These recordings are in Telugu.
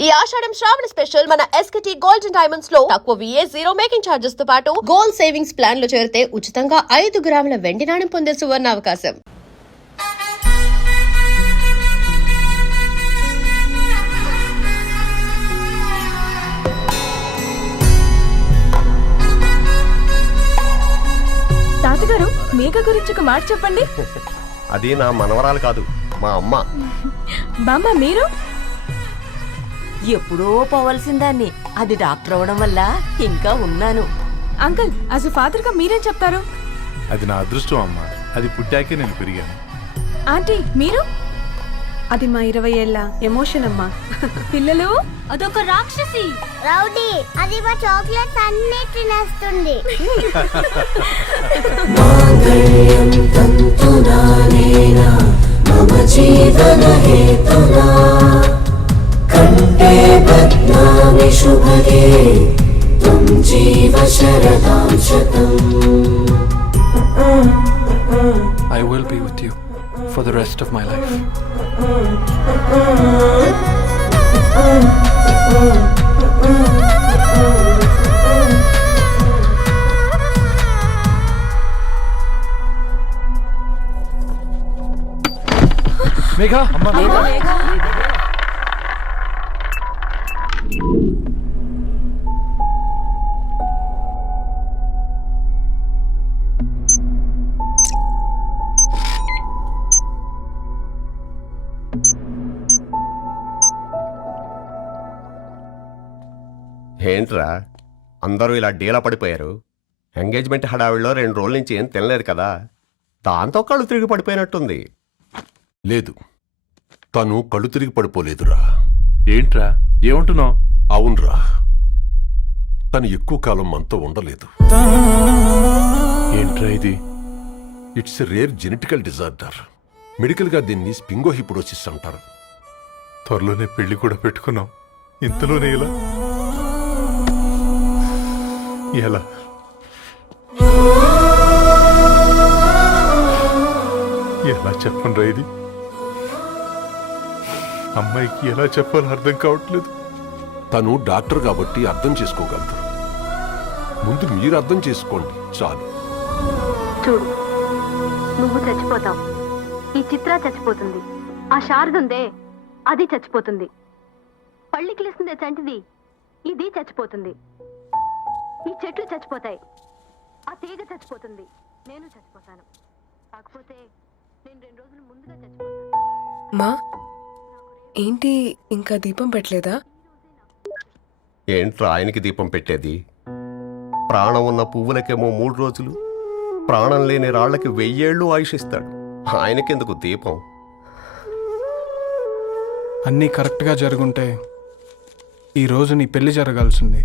ఈ ఆషాఢం శ్రావణ స్పెషల్ మన ఎస్కేటీ గోల్డ్ అండ్ డైమండ్స్ లో తక్కువ VA 0 మేకింగ్ చార్జెస్ తో పాటు గోల్డ్ సేవింగ్స్ ప్లాన్ లో చేరితే ఉచితంగా 5 గ్రాముల వెండి నాణెం పొందే సువర్ణ అవకాశం. తాతగారు మేఘ గురించి ఒక మాట చెప్పండి. అది నా మనవరాలు కాదు, మా అమ్మ. బామ్మ మీరు ఎప్పుడో పోవలసిందాన్ని, అది డాక్టర్ అవడం వల్ల ఇంకా ఉన్నాను. అంకుల్ యాజ్ ఎ ఫాదర్ గా మీరేం చెప్తారు? అది నా అదృష్టం అమ్మా, అది పుట్టాకే నేను పెరిగాను. ఆంటీ మీరు? అది మా 20 ఏళ్ల ఎమోషన్ అమ్మా. పిల్లలు అదొక రాక్షసి రౌడీ, అది మా చాక్లెట్స్ అన్ని తినేస్తుంది. కంటే బద్నామి శుభగే తుమ్ జీవ శరదాం శతం. I will be with you for the rest of my life. Megha, ఏంట్రా అందరూ ఇలా డీలా పడిపోయారు? ఎంగేజ్మెంట్ హడావిడిలో 2 రోజుల నుంచి ఏం తినలేదు కదా, దాంతో కళ్ళు తిరిగి పడిపోయినట్టుంది. లేదు, తను కళ్ళు తిరిగి పడిపోలేదురా. ఏంట్రా ఏమంటున్నావు? అవునరా, తను ఎక్కువ కాలం మనతో ఉండలేదు. ఏంట్రా ఇది? It's a rare genetical disorder. మెడికల్గా దీన్ని స్పింగోహిపోడోసిస్ అంటారు. త్వరలోనే పెళ్లి కూడా పెట్టుకున్నాం, ఇంతలోనే ఇలా ఎలా? ఎలా చెప్పండ్రా ఇది? అమ్మాయికి ఎలా చెప్పాలో అర్థం కావట్లేదు. తను డాక్టర్ కాబట్టి అర్థం చేసుకోగలరు. ముందు మీరు అర్థం చేసుకోండి చాలు. చూడు, నువ్వు చచ్చిపోతావు, ఈ చిత్ర చచ్చిపోతుంది, ఆ శారదుందే అది చచ్చిపోతుంది, పళ్ళికిలిస్తుందే చంటిది ఇది చచ్చిపోతుంది, ఈ చెట్లు చచ్చిపోతాయి, ఆ తీగ చచ్చిపోతుంది, నేను చచ్చిపోతాను. కాకపోతే నేను 2 రోజులు ముందుగా చచ్చిపోతాను. మా ఏంటి ఇంకా దీపం పెట్టలేదా? ఏంట్రా ఆయనకి దీపం పెట్టేది? ప్రాణం ఉన్న పువ్వులకేమో 3 రోజులు, ప్రాణం లేని రాళ్లకి 1000 ఏళ్ళు ఆయుషిస్తాడు. ఆయనకెందుకు దీపం? అన్నీ కరెక్ట్గా జరుగుంటే ఈరోజు నీ పెళ్లి జరగాల్సింది.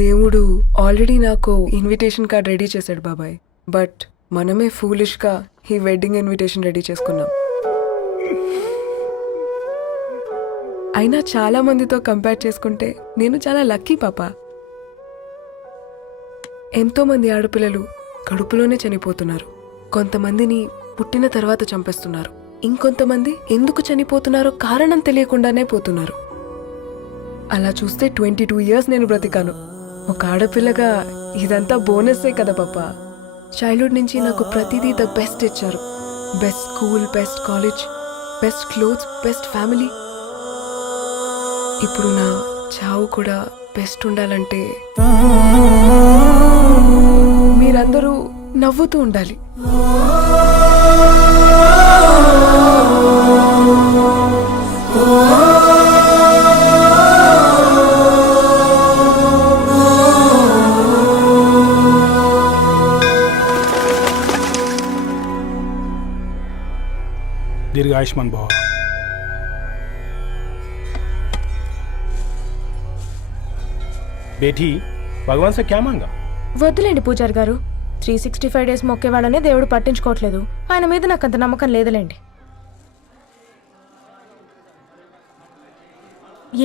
దేవుడు ఆల్రెడీ నాకు ఇన్విటేషన్ కార్డ్ రెడీ చేశాడు బాబాయ్. బట్ మనమే ఫూలిష్గా ఈ వెడ్డింగ్ ఇన్విటేషన్ రెడీ చేసుకున్నాం. అయినా చాలా మందితో కంపేర్ చేసుకుంటే నేను చాలా లక్కీ పాప. ఎంతో మంది ఆడపిల్లలు కడుపులోనే చనిపోతున్నారు, కొంతమందిని పుట్టిన తర్వాత చంపేస్తున్నారు, ఇంకొంతమంది ఎందుకు చనిపోతున్నారో కారణం తెలియకుండానే పోతున్నారు. అలా చూస్తే 22 years నేను బ్రతికాను. ఒక ఆడపిల్లగా ఇదంతా బోనస్సే కదా పాప. చైల్డ్హుడ్ నుంచి నాకు ప్రతిదీ ద బెస్ట్ ఇచ్చారు. Best school, best college, best clothes, best family. ఇప్పుడు నా చావు కూడా బెస్ట్ ఉండాలంటే మీరందరూ నవ్వుతూ ఉండాలి. दीर्घ आयुष्मान भव. बेटी, भगवान से क्या मांगा? వద్దులేండి పూజారి గారు, 365 days మొక్కేవాళ్ళనే దేవుడు పట్టించుకోవట్లేదు. ఆయన మీద నాకు అంత నమ్మకం లేదులేండి.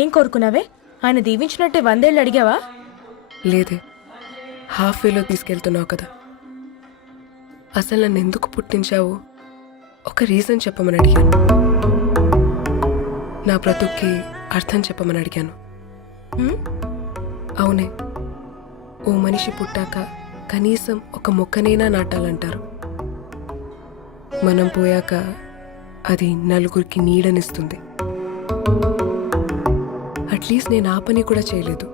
ఏం కోరుకున్నావే? ఆయన దీవించినట్టే 100 ఏళ్ళు అడిగావా? లేదే, హాఫ్ వేలో తీసుకెళ్తున్నావు కదా. అసలు నన్ను ఎందుకు పుట్టించావు ఒక రీజన్ చెప్పమని అడిగాను. నా బ్రతుక్కి అర్థం చెప్పమని అడిగాను. అవునే, ఓ మనిషి పుట్టాక కనీసం ఒక మొక్కనైనా నాటాలంటారు. మనం పోయాక అది నలుగురికి నీడనిస్తుంది. అట్లీస్ట్ నేను ఆ పని కూడా చేయలేదు.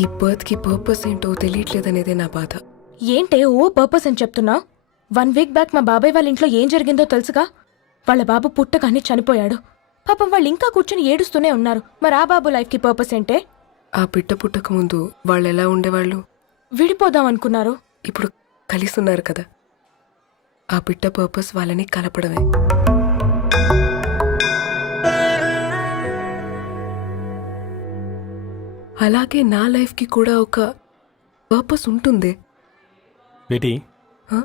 ఈ బర్త్కి పర్పస్ ఏంటో తెలియట్లేదనేదే నా బాధ. ఏంటే ఓ పర్పస్ అని చెప్తున్నా? 1 వీక్ బ్యాక్ మా బాబాయ్ వాళ్ళ ఇంట్లో ఏం జరిగిందో తెలుసుగా? వాళ్ళ బాబు పుట్టగానే చనిపోయాడు. పాపం వాళ్ళు ఇంకా కూర్చొని ఏడుస్తూనే ఉన్నారు. మరి ఆ బాబు లైఫ్కి పర్పస్ ఏంటే? ఆ బిడ్డ పుట్టక ముందు వాళ్ళు ఎలా ఉండేవాళ్ళు? విడిపోదాం అనుకున్నారు. ఇప్పుడు కలిసి ఉన్నారు కదా. ఆ బిడ్డ పర్పస్ వాళ్ళని కలపడమే. అలాగే నా లైఫ్కి కూడా ఒక పర్పస్ ఉంటుంది. बेटी हाँ?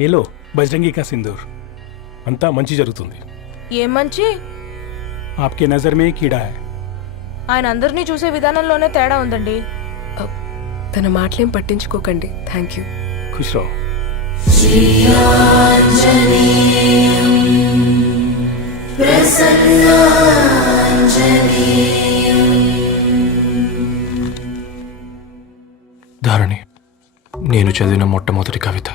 ये लो बजरंगी का सिंदूर अंता मंची जరుగుతుంది. ఏం మంచి? आपके नजर में कीड़ा है. ఆయన అందరినీ చూసే విధానంలోనే తేడా ఉందండి. తన మాటలేం పట్టించుకోకండి. Thank you. खुश रहो. ధారణి, నేను చదివిన మొట్టమొదటి కవిత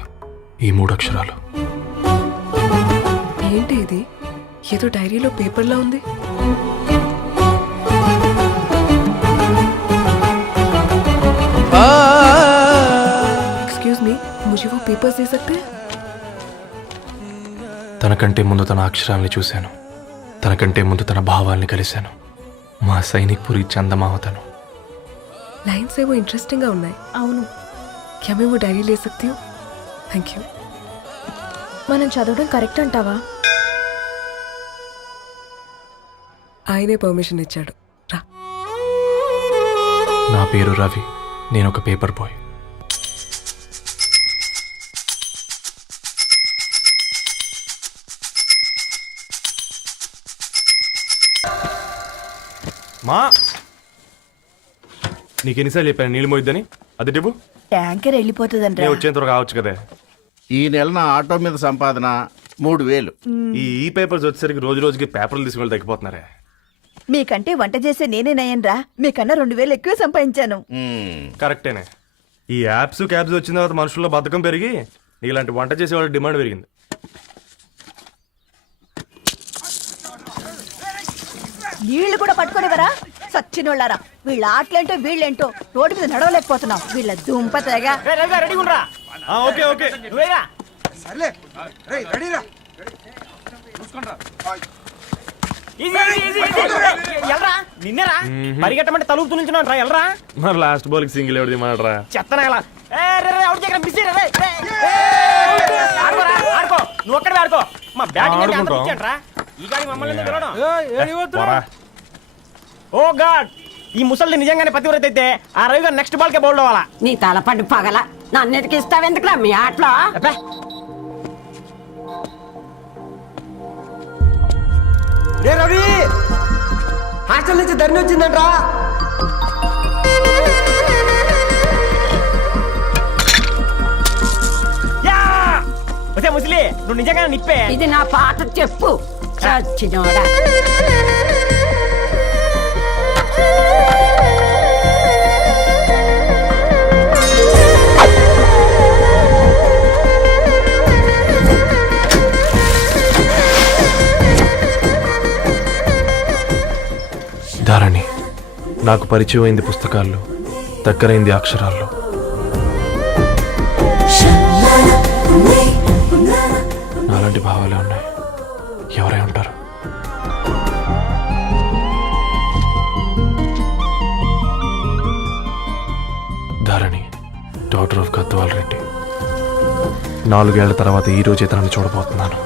ఈ 3 అక్షరాలు. ఏంటి ఇది? ఏదో డైరీలో పేపర్లా ఉంది. एक्सक्यूज मी, मुझे वो पेपर्स दे सकते हैं? తనకంటే ముందు తన అక్షరాల్ని చూశాను, తనకంటే ముందు తన భావాల్ని కలిశాను. మా సైనిక్పురి చందమావతను. लाइन्स वो इंटरेस्टिंग గా ఉన్నాయి. అవును, क्या मैं वो डायरी ले सकती हूँ? Thank you. మనం చదవడం కరెక్ట్ అంటావా? ఆయనే పర్మిషన్ ఇచ్చాడు. రా. నా పేరు రవి, నేను ఒక పేపర్ బాయ్. మా నీకెన్నిసార్లు చెప్పాను నీళ్ళు మోయిద్దని? అది డిబు ట్యాంకర్ వెళ్ళిపోతుందండి. నేను వచ్చేంత వరకు రావచ్చు కదా. ఈ నెల నా ఆటో మీద సంపాదన 3000. ఈ పేపర్స్ వచ్చేసరికి రోజు రోజుకి పేపర్లు తీసుకుని తగ్గిపోతున్నారే. మీకంటే వంట చేసే నేనే నయ్యన్రా. మీకన్నా 2000 ఎక్కువ సంపాదించాను. కరెక్టేనే. ఈ యాప్స్ క్యాబ్స్ వచ్చిన తర్వాత మనుషుల్లో బద్ధకం పెరిగి ఇలాంటి వంట చేసే వాళ్ళ డిమాండ్ పెరిగింది. నీళ్లు కూడా పట్టుకునేవరా సచ్చినోళ్ళారా. వీళ్ళ ఆటలేంటో వీళ్ళేంటో రోడ్డు మీద నడవలేకపోతున్నాం. వీళ్ళ దుంప తెగ. ఓకే ఓకే నిన్నేరా పరిగెట్టమంటే తలుపుతూ నుంచున్నాను రా. ఎల్రా మరి లాస్ట్ బాల్ కి సింగిల్ ఎవరిది మాట్రా? చెత్తనా ఎలా ఆడుకో, నువ్వు ఒక్కడే ఆడుకో. మా బ్యాటింగ్ రా. ఈ గాడి మమ్మల్ని ఓ గాడ్, ఈ ముసలి నిజంగానే పతివ్రత అయితే ఆ రవి గారు నెక్స్ట్ బాల్ కే బౌల్డ్ అవ్వాలా. నీ తలపండు పగల నన్ను ఎదికిస్తావెందుకురా మీ ఆటలో? రే రవి, హాస్టల్ నుంచి ధరణి వచ్చిందంట్రా. వచ్చే ముసలి, నువ్వు నిజంగానే నిప్పే. ఇది నా పాట చెప్పు చచ్చినోడా. ధారణి, నాకు పరిచయం అయింది పుస్తకాల్లో, దగ్గరైంది అక్షరాల్లో. నాలాంటి భావాలే ఉన్నాయి. ఎవరై ఉంటారు? Dharani, daughter of Gadwal Reddy. 4 ఏళ్ల తర్వాత ఈ రోజు ఇతనాన్ని చూడబోతున్నాను.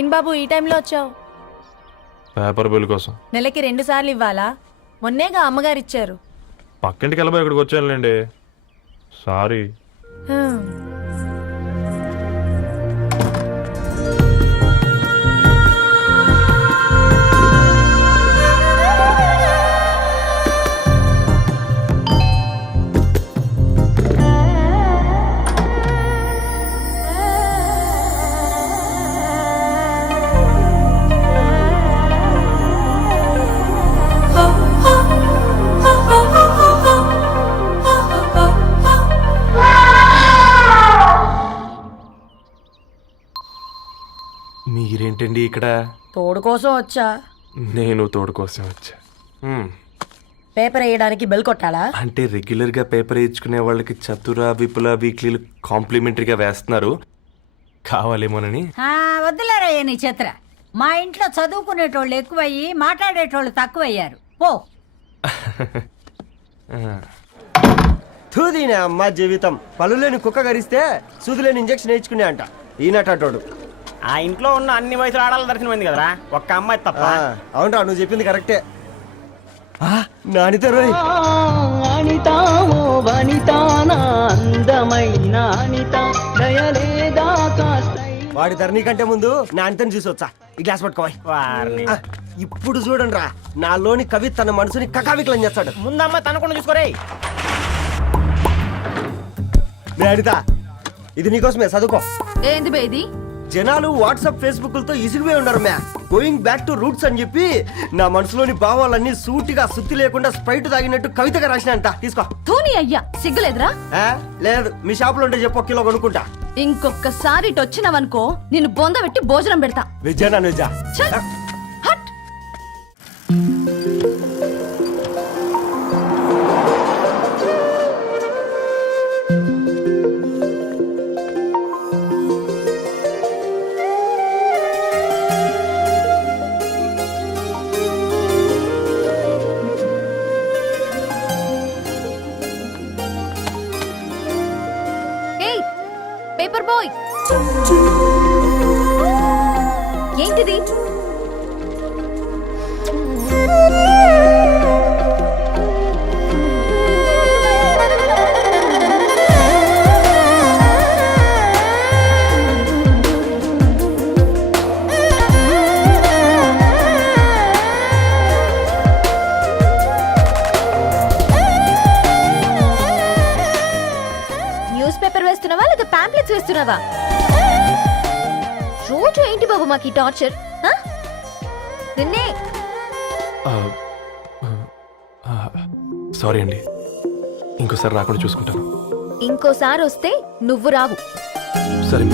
ఏం బాబు ఈ టైంలో వచ్చావు? పేపర్ బిల్ కోసం. నెలకి 2 సార్లు ఇవ్వాలా? మొన్నేగా అమ్మగారు ఇచ్చారు. పక్కింటికి వెళ్ళబోయి ఇక్కడికి వచ్చానులేండి. సారీ. మీరేంటండి ఇక్కడ? తోడు కోసం వచ్చా. నేను తోడు కోసం వచ్చా. పేపర్ వేయడానికి బెల్ కొట్టాలా? అంటే రెగ్యులర్గా పేపర్ వేయించుకునే వాళ్ళకి చతుర విపుల వీక్లీలు కాంప్లిమెంటరీగా వేస్తున్నారు, కావాలేమోనని. వద్దులేరయ్య నీ చిత్ర. మా ఇంట్లో చదువుకునేటోళ్ళు ఎక్కువయ్యి మాట్లాడేటోళ్ళు తక్కువయ్యారు. పో. తూదీనే అమ్మ జీవితం. పలులేని కుక్క గరిస్తే సూదులేని ఇంజక్షన్ వేయించుకునే అంట ఈనటోడు. ఆ ఇంట్లో ఉన్న అన్ని వయసులు ఆడాలి దర్శనమైంది కదరా, ఒక్క అమ్మాయి తప్ప. అవునరా, నువ్వు చెప్పింది కరెక్టే. నానితో రోయ్. వాడి ధరణి కంటే ముందు నా అంతని చూసి వచ్చా. ఈ గ్లాస్ పట్టుకోవాలి. ఇప్పుడు చూడండి రా, నాలోని కవి తన మనసుని కకావికలం చేస్తాడు. ముందమ్మ తనకుండా చూసుకోరే. అనిత, ఇది నీకోసమే, చదువుకో. ఏంది బేది? జనాలు వాట్సాప్ ఫేస్బుక్లతో ఇసిగిపోయి ఉన్నారు మ్యా. గోయింగ్ బ్యాక్ టు రూట్స్ అని చెప్పి నా మనసులోని భావాలన్నీ సూటిగా సుత్తి లేకుండా స్ప్రైట్ తాగినట్టు కవితగా రాసిన అంట. తీసుకో. తూని అయ్యా, సిగ్గులేదురా? లేదు, మీ షాప్ లో ఉంటే చెప్పు, కిలో కొనుక్కుంటా. ఇంకొకసారి ఇటు వచ్చినవనుకో నిన్ను బొంద పెట్టి భోజనం పెడతా. వెజ్జా నాన్ వెజ్జా? పేపర్ బాయ్, ఏంటిది? న్యూస్ పేపర్ వేస్తున్నావా లేదా పాంప్లెట్స్ వేస్తున్నావా? రోజు ఏంటి బాబు మాకు ఈ టార్చర్? నిన్నే. సారీ అండి, ఇంకోసారి రాకుండా చూసుకుంటాను. ఇంకోసారి వస్తే నువ్వు రావు. సరే.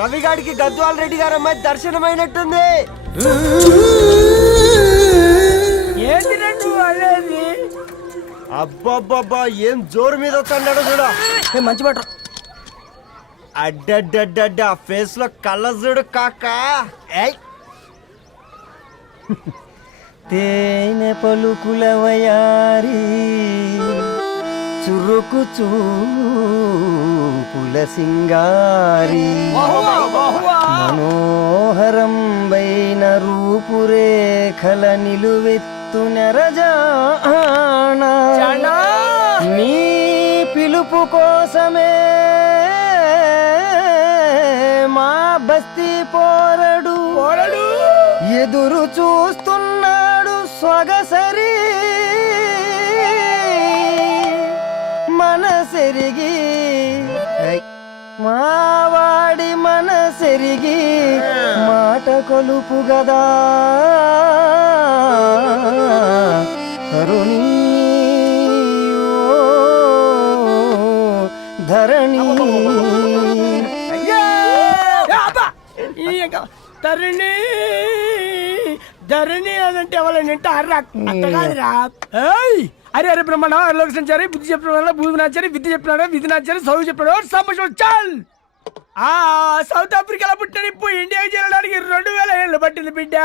రవిగాడికి గద్వాల్ రెడ్డి గారు అమ్మాయి దర్శనమైనట్టుంది. అబ్బబ్బబ్బా, ఏం జోరు మీద వస్తాడు చూడ. మంచి మాట. అడ్డడ్డడ్డ ఫేస్ లో కళ్ళ చూడు కాకా. తేనె పలుకుల వయారి చురుకు చూపుల సింగారి మనోహరం బైన రూపురేఖల నిలువెత్తు నెరజానా నీ పిలుపు కోసమే మా బస్తీ పోరడు ఎదురు చూస్తున్నాడు సొగసరి మనసెరిగి మావాడి మనసెరిగి మాట కొలుపు గదా కరుణీ ధరణి ధరణి ధరణి అదంటే ఎవరైనా అట్ట కాదురా. అరే అరే బ్రహ్మణ లోక సంచారి బుద్ధి చెప్పిన భూమి నాచారి విద్య చెప్పినాడు విధి నాచారి చదువు చెప్పినాడు సంభాషణ చాల్. సౌత్ ఆఫ్రికాలో పుట్టిన ఇప్పుడు ఇండియాకి చేరడానికి 2000 ఏళ్ళు పట్టింది బిడ్డ.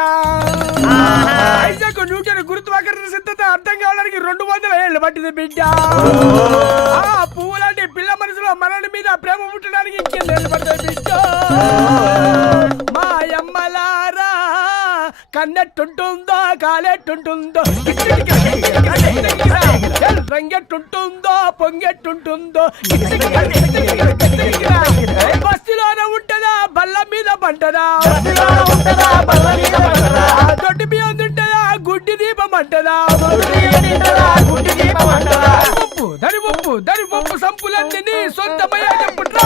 ఐజాక్ న్యూటన్ గురుత్వాకర్షణ సిద్ధత అర్థం కావడానికి 200 ఏళ్ళు పట్టింది బిడ్డ. పువ్వు లాంటి పిల్ల మనసులో మనని మీద ప్రేమ పుట్టడానికి ఇంకేళ్ళు పడుతుంది బిడ్డ. మా అమ్మలారా కన్నెట్టుంటుందో కాలెట్టుంటుందో రంగెట్టుంటుందో పొంగెట్టుంటుందో బస్సులోనే ఉంటదా బల్ల మీద పంటదా దొడ్డి బియ్యం తింటదా గుడ్డి దీపం అంటదా దరి పప్పు సంపులన్నీ సొంతమయ్యా చెప్పుట్రా.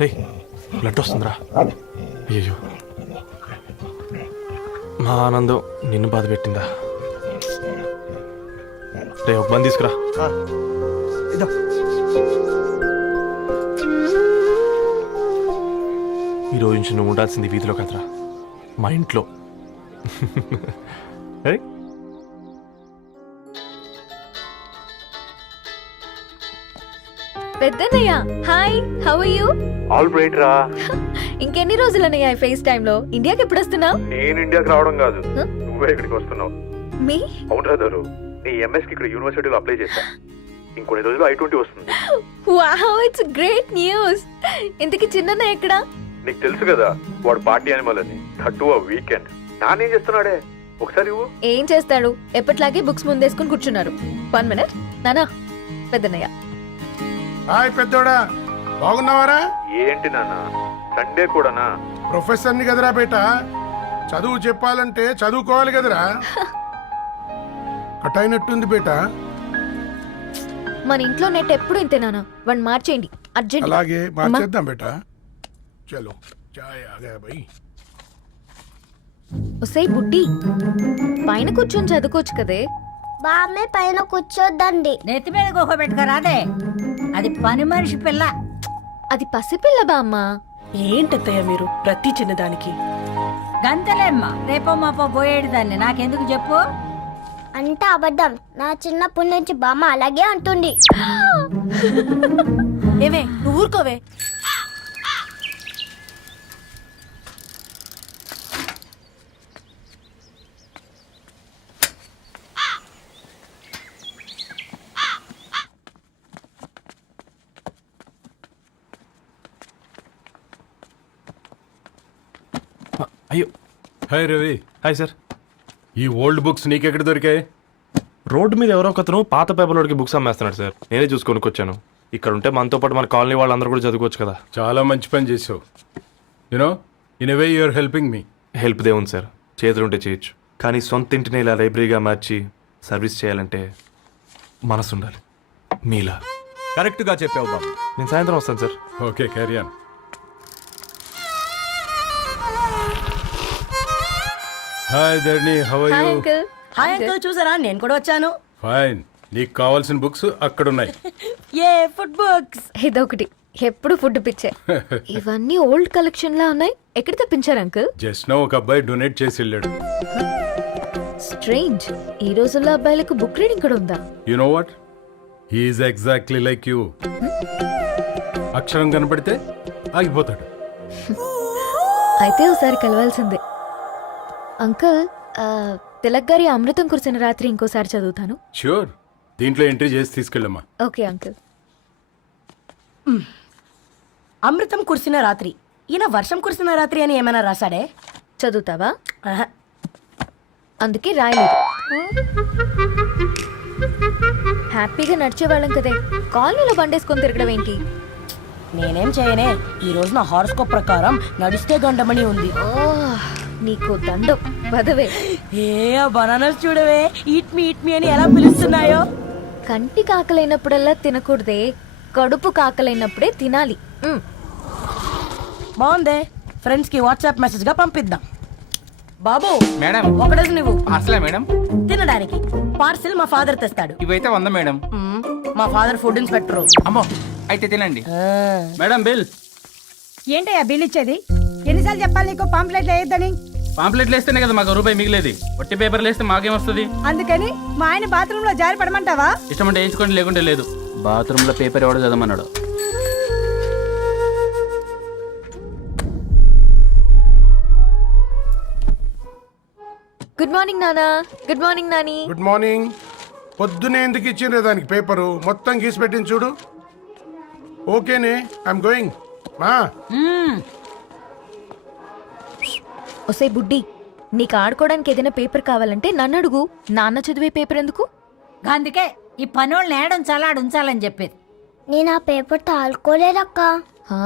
రే బ్లడ్ వస్తుందిరా. అయ్యో మా ఆనందం నిన్ను బాధ పెట్టిందా? రే ఒక బంద్ తీసుకురా. ఈరోజు నుంచి నువ్వు ఉండాల్సింది వీధిలో కదరా, మా ఇంట్లో. పెద్దన్నయ్య hi, how are you? All right రా. ఇంకెన్ని రోజులన్నయ్య ఫేస్ టైమ్ లో? ఇండియాకి ఎప్పుడు వస్తున్నావు? నేను ఇండియాకి రావడం కాదు, నువ్వే ఇక్కడికి వస్తున్నావు. మీ అవునరా దరు, నీ ఎంఎస్ కి ఇక్కడ యూనివర్సిటీలో అప్లై చేశా. ఇంకొన్ని రోజులు I-20 వస్తుంది. Wow, it's great news. ఇంతకీ చిన్నన్నయ్య ఎక్కడా? నీకు తెలుసు కదా వాడు పార్టీ అనిమల్ అని, థర్టూ వీకెండ్. నానేం చేస్తున్నాడే ఒకసారి ఇవ్వు. ఏం చేస్తాడు, ఎప్పట్లాగే బుక్స్ ముందేసుకుని కూర్చున్నారు. 1 మినిట్ నానా. పెద్దన్నయ్య హాయ్ పెద్దోడా, బాగున్నావారా? ఏంటి నాన్న సండే కూడానా? ప్రొఫెసర్ని కదరా బేట, చదువు చెప్పాలంటే చదువుకోవాలి కదరా. కట్ అయినట్టుంది బేట. మన ఇంట్లో నెట్ ఎప్పుడు ఇంతే నానా. 1 మార్చేయండి అర్జెంట్. అలాగే మార్చేద్దాం బేట. చలో చాయ్ ఆగా భయ్. ఒసేయ్ బుడ్డి, పైన కూర్చొని చదువుకోవచ్చు కదే. బామ్మే పైన కూర్చోద్దండి. నెత్తి మీద గుహ పెట్టుకోరాదే, అది పని మనిషి పిల్ల. అది పసిపిల్ల బామ్మ. ఏంటత్తయ్య మీరు ప్రతి చిన్నదానికి? గంతలేమ్మా, రేపో మాపో పోయేడు దాన్ని నాకెందుకు చెప్పు. అంటే అబద్ధం. నా చిన్నప్పటి నుంచి బామ్మ అలాగే అంటుంది. ఏమే నువ్వు ఊరుకోవే. అయ్యో హాయ్ రవి. Hi sir. ఈ ఓల్డ్ బుక్స్ నీకెక్కడ దొరికాయి? రోడ్డు మీద ఎవరో ఒకతను పాత పేపర్లోకి బుక్స్ అమ్మేస్తున్నాడు సార్. నేనే చూసుకొని వచ్చాను. ఇక్కడ ఉంటే మనతో పాటు మన కాలనీ వాళ్ళందరూ కూడా చదువుకోవచ్చు కదా. చాలా మంచి పని చేసావు. You know in a way you are helping me. Help దేవుంది సార్, చేతులుంటే చేయొచ్చు. కానీ సొంత ఇంటిని ఇలా లైబ్రరీగా మార్చి సర్వీస్ చేయాలంటే మనసు ఉండాలి. మీలా కరెక్ట్గా చెప్పావు బాబు. నేను సాయంత్రం వస్తాను sir. Okay carry on. Hi Dharani, how are hi you? Uncle. Hi uncle, చూసారా నేను కూడా వచ్చాను. ఫైన్. నీకు కావాల్సిన బుక్స్ అక్కడ ఉన్నాయి. ఏ ఫుడ్ బుక్స్? ఇదొకటి, ఎప్పుడు ఫుడ్ పిచ్చే. ఇవన్నీ ఓల్డ్ కలెక్షన్ లా ఉన్నాయి. ఎక్కడ తెప్పించారు అంకుల్? జస్ట్ నో ఒక అబ్బాయి డొనేట్ చేసి వెళ్ళాడు. స్ట్రేంజ్, ఈ రోజుల్లో అబ్బాయిలకు బుక్ రీడింగ్ కూడా ఉందా? You know what, he is exactly like you. అక్షరం కనపడితే ఆగిపోతాడు. అయితే ఒకసారి కలవాల్సిందే. అంకుల్, తిలక్ గారి అమృతం కురిసిన రాత్రి ఇంకోసారి చదువుతాను. ష్యూర్, దీంట్లో ఎంట్రీ చేసి తీసుకెళ్ళమ్మా. Okay uncle. అమృతం కురిసిన రాత్రి, ఈయన వర్షం కురిసిన రాత్రి అని ఏమైనా రాశాడే? చదువుతావా? ఆహా. అందుకే రాయలేదు. హ్యాపీగా నడిచేవాళ్ళం కదే, కాలనీలో బండేసుకొని తిరగడం ఏంటి? నేనేం చేయనే, ఈ రోజు నా హారోస్కోప్ ప్రకారం నడిస్తే గండమణి ఉంది. నీకు దండం పదవే. ఏ బనానాస్ చూడవే, ఈట్ మీ అని ఎలా పిలుస్తున్నాయో. కంటి కాకలైనప్పుడల్లా తినకూడదే, కడుపు కాకలైనప్పుడే తినాలి. బాగుందే, ఫ్రెండ్స్ కి వాట్సాప్ మెసేజ్ గా పంపిద్దాం. బాబు మేడం ఒకడేసి నువ్వు అసలే మేడం తిన తినడానికి. పార్సిల్ మా ఫాదర్ తెస్తాడు. ఇవైతే 100 మేడం. మా ఫాదర్ ఫుడ్ ఇన్స్పెక్టర్. అమ్మో అయితే తినండి. Madam bill. ఏంటయ్యా బిల్ ఇచ్చేది? ఎన్నిసార్లు చెప్పాలి నీకు పాంప్లెట్ వేయొద్దని? పాంప్లెట్లు వేస్తేనే కదా మాకు రూపాయి మిగిలేది. ఒట్టి పేపర్లు వేస్తే మాకేమొస్తుంది? అందుకని మా ఆయన బాత్రూమ్ లో జారి పడమంటావా? ఇష్టం అంటే వేయించుకోండి, లేకుంటే లేదు. బాత్రూమ్ లో పేపర్ ఎవడో చదవమన్నాడు. గుడ్ మార్నింగ్ నానా. Good morning Nani. Good morning. పొద్దునే ఎందుకు ఇచ్చిండ్రే దానికి పేపరు? మొత్తం గీసి పెట్టింది చూడు. ఓకేనే, ఐఎమ్ గోయింగ్. మా ఒసే బుడ్డి, నీకు ఆడుకోవడానికి ఏదైనా పేపర్ కావాలంటే నన్ను అడుగు. నాన్న చదివే పేపర్ ఎందుకు? అందుకే ఈ పనోళ్ళని ఏడుంచాలా ఉంచాలని చెప్పేది. నేను ఆ పేపర్ తాలుకోలేదక్క. హా?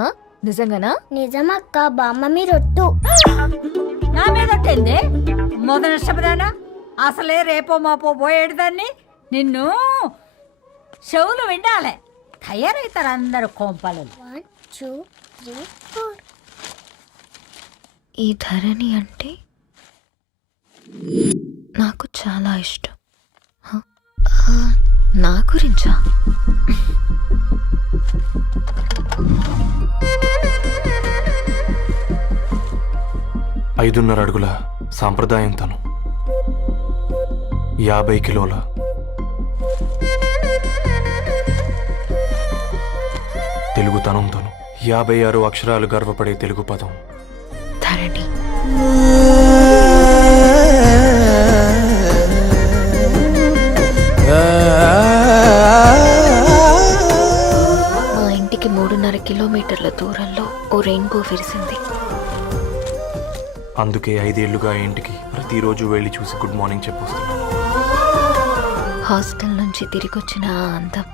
నిజంగానా? నిజమక్క, బామ్మ మీరొట్టు. నా మీద ఒట్టేంది? మొదటి నష్టపదానా? అసలే రేపో మాపో పోయేడుదాన్ని. నిన్ను చెవులు వినాలే. తయారవుతారు అందరు కోంపాలు. 1 2 3 4. ఈ ధరణి అంటే నాకు చాలా ఇష్టం. హ? నా గురించా? ఐదున్నర అడుగుల సాంప్రదాయం తను, 50 కిలోల తెలుగుతనం తను, 56 అక్షరాలు గర్వపడే తెలుగు పదం ధరణి. మా ఇంటికి 3.5 కిలోమీటర్ల దూరంలో ఓ రెయిన్బో విరిసింది. అందుకే 5 ఏళ్లుగా ఇంటికి ప్రతిరోజు వెళ్ళి చూసి గుడ్ మార్నింగ్ చెప్పొస్తున్నాను. హాస్టల్ నుంచి తిరిగొచ్చిన ఆ అందం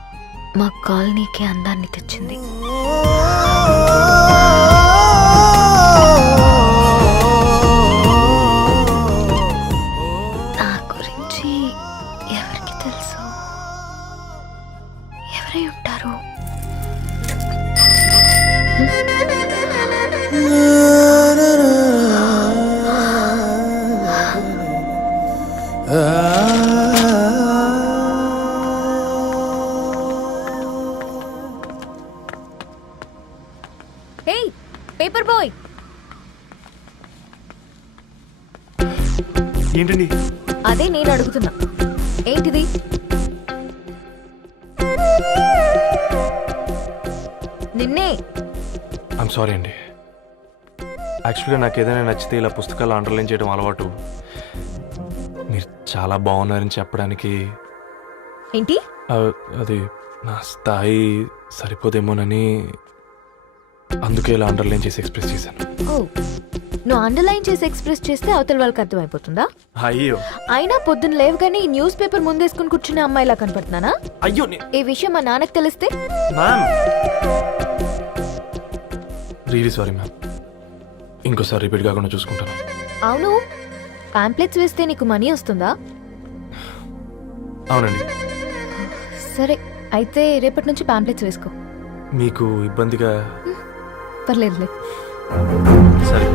మా కాలనీకి అందాన్ని తెచ్చింది. నా గురించి ఎవరికి తెలుసు? ఎవరై ఉంటారు? హే పేపర్ బాయ్, ఏంటండి? అదే నేను అడుగుతున్నా. ఏంటిది? నిన్నే. ఐమ్ సారీ అండి. యాక్చువల్గా నాకు ఏదైనా నచ్చితే ఇలా పుస్తకాలు అండర్లైన్ చేయడం అలవాటు. మీరు చాలా బాగున్నారని చెప్పడానికి ఏంటి? అది నా స్థాయి సరిపోదేమోనని అందుకే ఇలా అండర్లైన్ చేసి ఎక్స్ప్రెస్ చేశాను. ఓ, నువ్వు అండర్లైన్ చేసి ఎక్స్ప్రెస్ చేస్తే అవతల వాళ్ళకి అర్థమైపోతుందా? అయ్యో, అయినా పొద్దున్న లేవగానే ఈ న్యూస్ పేపర్ ముందేసుకుని కూర్చునే అమ్మాయిలా కనపడుతున్నానా? అయ్యో ఈ విషయం మా నాన్నకు తెలిస్తే? Ma'am, really sorry ma'am. ఇంకోసారి రిపీట్ కాకుండా చూసుకుంటాను. అవును, పాంప్లెట్స్ వేస్తే నీకు మనీ వస్తుందా? అవునండి. సరే, అయితే రేపటి నుంచి పాంప్లెట్స్ వేసుకో. మీకు ఇబ్బందిగా? పర్లేదులే. సరే.